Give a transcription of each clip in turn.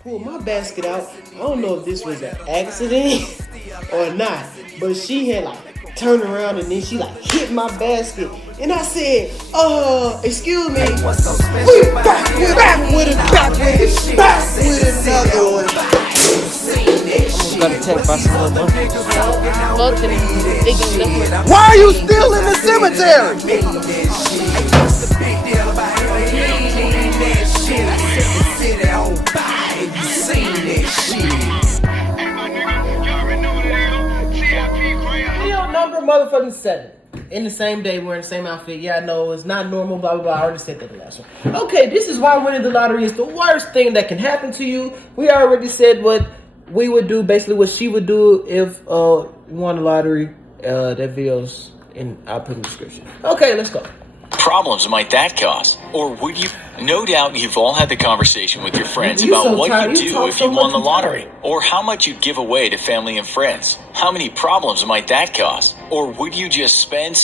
pulled my basket out. I don't know if this was an accident or not, but she had like turned around and then she like hit my basket. And I said, excuse me. We back with another one. Got attacked by some little monkey. Why are you still in the cemetery? Number motherfucking 7. In the same day, wearing the same outfit. Yeah, I know it's not normal, blah, blah, blah. I already said that in the last one. Okay, this is why winning the lottery is the worst thing that can happen to you. We already said what we would do, basically what she would do if won the lottery. That video's I'll put in the description. Okay, let's go. Problems might that cause? Or would you? No doubt you've all had the conversation with your friends about what you'd do if you won the lottery, or how much you'd give away to family and friends. How many problems might that cause? Or would you just spend,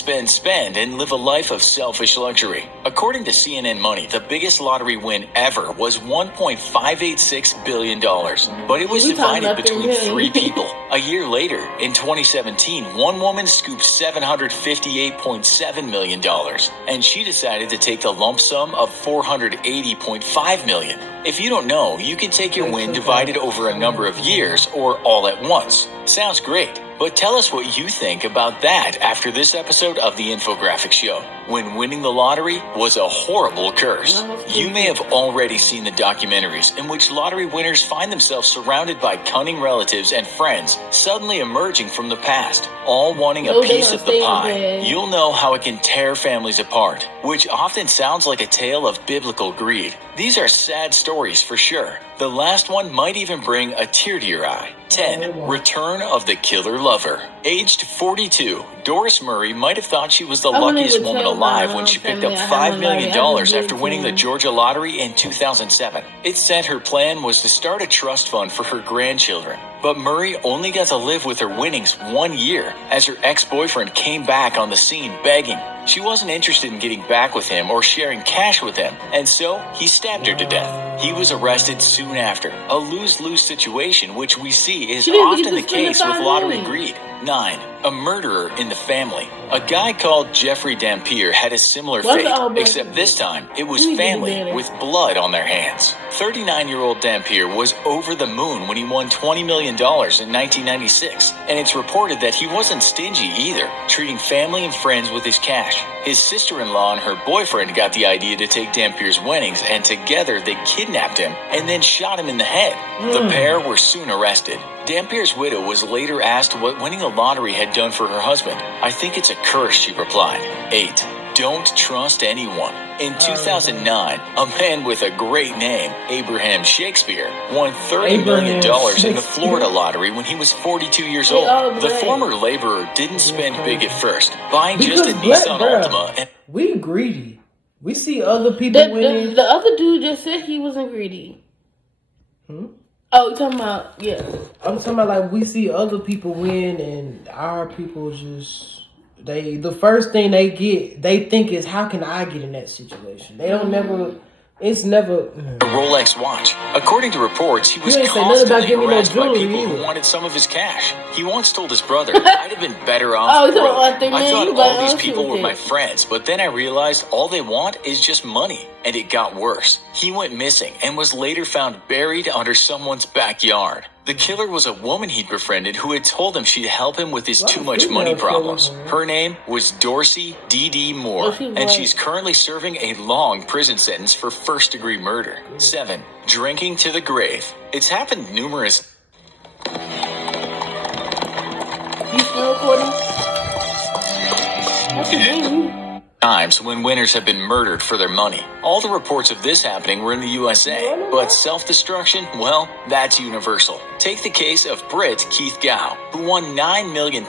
and live a life of selfish luxury? According to CNN Money, the biggest lottery win ever was $1.586 billion, but it was divided between 3 people. A year later, in 2017, one woman scooped $758.7 million, and she decided to take the lump sum of $480.5 million. If you don't know, you can take your win divided over a number of years or all at once. Sounds great, but tell us what you think about that after this episode of the Infographic Show. When winning the lottery was a horrible curse. You may have already seen the documentaries in which lottery winners find themselves surrounded by cunning relatives and friends suddenly emerging from the past, all wanting a piece of the pie. You'll know how it can tear families apart, which often sounds like a tale of biblical greed. These are sad stories for sure. The last one might even bring a tear to your eye. 10. Return of the Killer Lover. Aged 42, Doris Murray might have thought she was the luckiest woman alive when she picked up $5 million after winning the Georgia lottery in 2007. It said her plan was to start a trust fund for her grandchildren. But Murray only got to live with her winnings 1 year as her ex-boyfriend came back on the scene begging. She wasn't interested in getting back with him or sharing cash with him, and so he stabbed her to death. He was arrested soon after, a lose-lose situation which we see is often the case with lottery greed. 9. A murderer in the family. A guy called Jeffrey Dampier had a similar fate, except this time it was family with blood on their hands. 39-year-old Dampier was over the moon when he won $20 million in 1996, and it's reported that he wasn't stingy either, treating family and friends with his cash. His sister-in-law and her boyfriend got the idea to take Dampier's winnings, and together they kidnapped him and then shot him in the head. The pair were soon arrested. Dampier's widow was later asked what winning the lottery had done for her husband. I think it's a curse, she replied. 8. Don't trust anyone. In 2009, a man with a great name, Abraham Shakespeare, won $30 million in the Florida lottery when he was 42 years old. The former laborer didn't spend big at first, buying just a Nissan Altima. And we greedy. We see other people winning. The other dude just said he wasn't greedy. Oh, you're talking about, yeah. I'm talking about like we see other people win and our people just... the first thing they think is, how can I get in that situation? They don't it's never... A Rolex watch. According to reports, he was constantly harassed by people who wanted some of his cash. He once told his brother, I'd have been better off broke. I thought all these people were my friends, but then I realized all they want is just money. And it got worse. He went missing and was later found buried under someone's backyard. The killer was a woman he'd befriended who had told him she'd help him with his too much money problems. Her name was Dorsey D.D. Moore, and she's currently serving a long prison sentence for first-degree murder. 7. Drinking to the grave. It's happened numerous... You still recording? What's your name? Times when winners have been murdered for their money. All the reports of this happening were in the USA, but self-destruction, well, that's universal. Take the case of Brit Keith Gow, who won £9 million,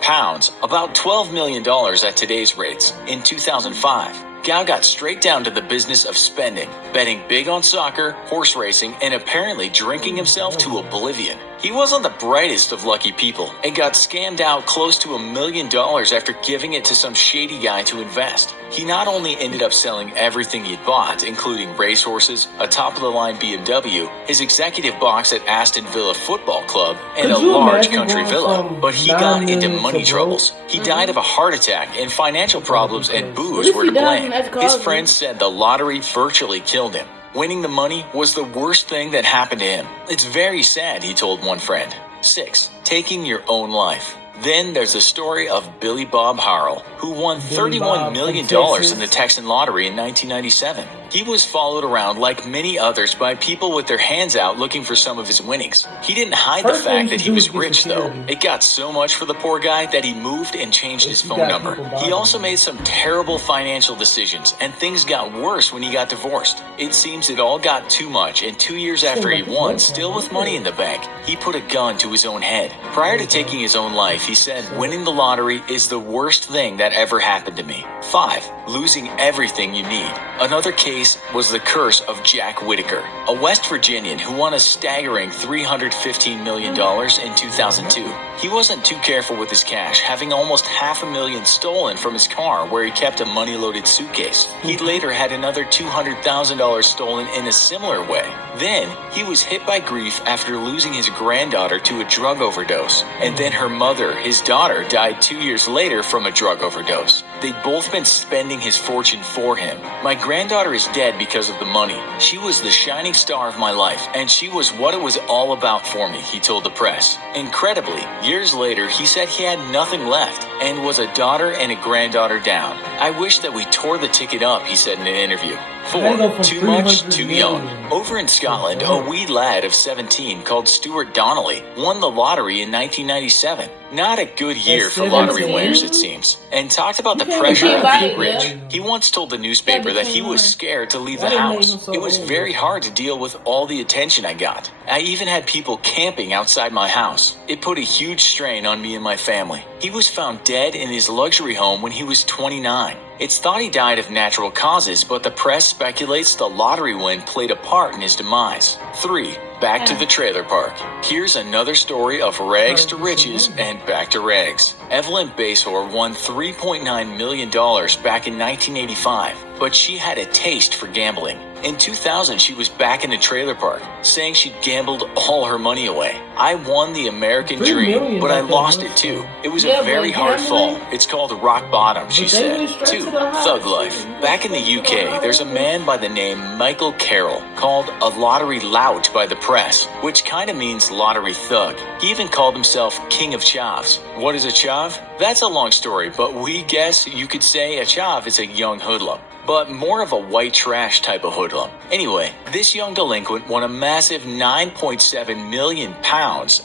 about $12 million at today's rates, in 2005. Gow got straight down to the business of spending, betting big on soccer, horse racing, and apparently drinking himself to oblivion. He wasn't the brightest of lucky people and got scammed out close to $1 million after giving it to some shady guy to invest. He not only ended up selling everything he'd bought, including racehorses, a top-of-the-line BMW, his executive box at Aston Villa Football Club, and a large country villa, but he got into money troubles. He died of a heart attack, and financial problems and booze were to blame. His friends said the lottery virtually killed him. Winning the money was the worst thing that happened to him. It's very sad, he told one friend. 6. Taking your own life. Then there's the story of Billy Bob Harrell, who won $31 million in the Texan lottery in 1997. He was followed around like many others by people with their hands out looking for some of his winnings. He didn't hide the fact that he was rich, though. It got so much for the poor guy that he moved and changed his phone number. He also made some terrible financial decisions, and things got worse when he got divorced. It seems it all got too much, and 2 years after he won, still with money in the bank, he put a gun to his own head. Prior to taking his own life, he said, "Winning the lottery is the worst thing that ever happened to me." 5. Losing everything you need. Another case was the curse of Jack Whitaker, a West Virginian who won a staggering $315 million in 2002. He wasn't too careful with his cash, having almost $500,000 stolen from his car where he kept a money-loaded suitcase. He later had another $200,000 stolen in a similar way. Then, he was hit by grief after losing his granddaughter to a drug overdose, and then her mother, his daughter, died 2 years later from a drug overdose. They'd both been spending his fortune for him. "My granddaughter is dead because of the money. She was the shining star of my life, and she was what it was all about for me," he told the press. Incredibly, years later, he said he had nothing left and was a daughter and a granddaughter down. "I wish that we tore the ticket up," he said in an interview. 4. Too much, too young. Over in Scotland, a wee lad of 17 called Stuart Donnelly won the lottery in 1997. Not a good year for lottery winners, it seems, and talked about the pressure of being rich. He once told the newspaper that he was scared to leave the house. "It was very hard to deal with all the attention I got. I even had people camping outside my house. It put a huge strain on me and my family." He was found dead in his luxury home when he was 29. It's thought he died of natural causes, but the press speculates the lottery win played a part in his demise. 3. Back to the trailer park. Here's another story of rags to riches and back to rags. Evelyn Basor won $3.9 million back in 1985, but she had a taste for gambling. In 2000, she was back in the trailer park, saying she'd gambled all her money away. "I won the American dream, but I lost it too. It was a very hard fall. It's called rock bottom," she said. 2. Thug life. Back in the UK, there's a man by the name Michael Carroll, called a lottery lout by the press, which kind of means lottery thug. He even called himself King of Chavs. What is a chav? That's a long story, but we guess you could say a chav is a young hoodlum, but more of a white trash type of hoodlum. Anyway, this young delinquent won a massive £9.7 million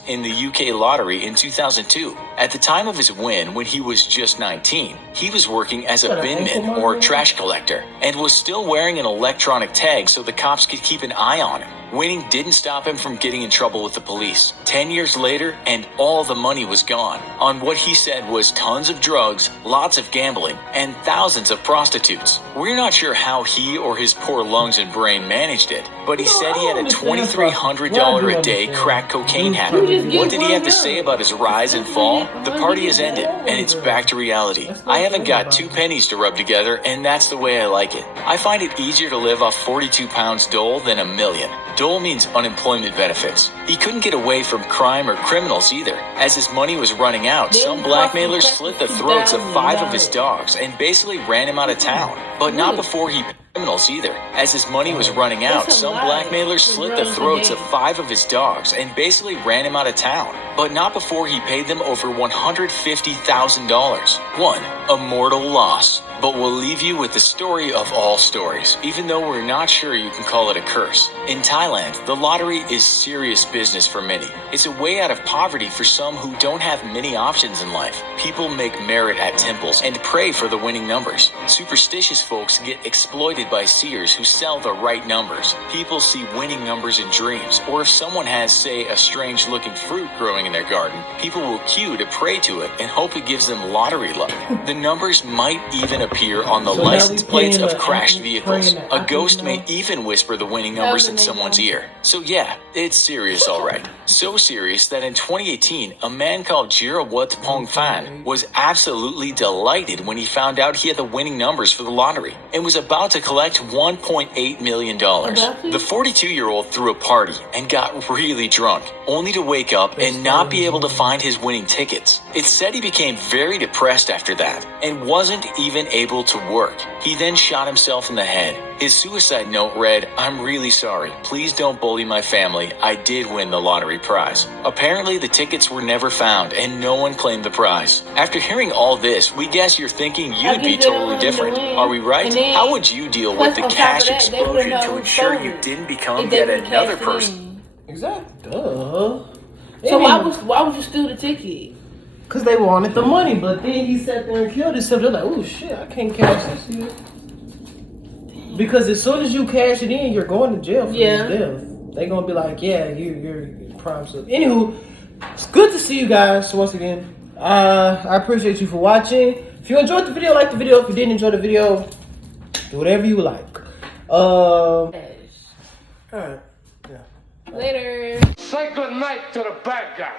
in the UK lottery in 2002. At the time of his win, when he was just 19, he was working as a binman or trash collector and was still wearing an electronic tag so the cops could keep an eye on him. Winning didn't stop him from getting in trouble with the police. 10 years later, and all the money was gone on what he said was tons of drugs, lots of gambling, and thousands of prostitutes. We're not sure how he or his poor lungs and brain managed it, but he said he had a $2,300 a day crack cocaine habit. What did he have to say about his rise and fall? The party has ended, and it's back to reality. "I haven't got 2 pennies to rub together, and that's the way I like it. I find it easier to live off 42 pounds dole than a million." Dole means unemployment benefits. He couldn't get away from crime or criminals either. As his money was running out, some blackmailers slit the throats of 5 of his dogs and basically ran him out of town. But not before he criminals either. As his money was running out, some blackmailers slit the throats of 5 of his dogs and basically ran him out of town. But not before he paid them over $150,000. 1. A mortal loss. But we'll leave you with the story of all stories, even though we're not sure you can call it a curse. In Thailand, the lottery is serious business for many. It's a way out of poverty for some who don't have many options in life. People make merit at temples and pray for the winning numbers. Superstitious folks get exploited selected by seers who sell the right numbers. People see winning numbers in dreams, or if someone has, say, a strange-looking fruit growing in their garden, people will queue to pray to it and hope it gives them lottery luck. The numbers might even appear on the So now license we plates playing of the crashed Apple- vehicles. praying the A ghost Apple may now? even whisper the winning numbers in That was someone's amazing. ear. So yeah, it's serious alright. So serious that in 2018, a man called Jirawat Pong Fan was absolutely delighted when he found out he had the winning numbers for the lottery and was about to collect $1.8 million. The 42-year-old threw a party and got really drunk, only to wake up and not be able to find his winning tickets. It's said he became very depressed after that and wasn't even able to work. He then shot himself in the head. His suicide note read, "I'm really sorry. Please don't bully my family. I did win the lottery prize." Apparently, the tickets were never found and no one claimed the prize. After hearing all this, we guess you're thinking you'd be totally different. Are we right? How would you deal with the Plus, on top cash of that, they would've explosion known to who ensure stole you it didn't if become they yet would've another cashed it person? in. Exactly. Duh. So why would you steal the ticket? Because they wanted the money, but then he sat there and killed himself. They're like, oh shit, I can't cash this here. Because as soon as you cash it in, you're going to jail for Yeah. this death. They're going to be like, yeah, you're prime sub. Anywho, it's good to see you guys once again. I appreciate you for watching. If you enjoyed the video, like the video. If you didn't enjoy the video, do whatever you like. Alright. Yeah. Later. Say goodnight to the bad guy.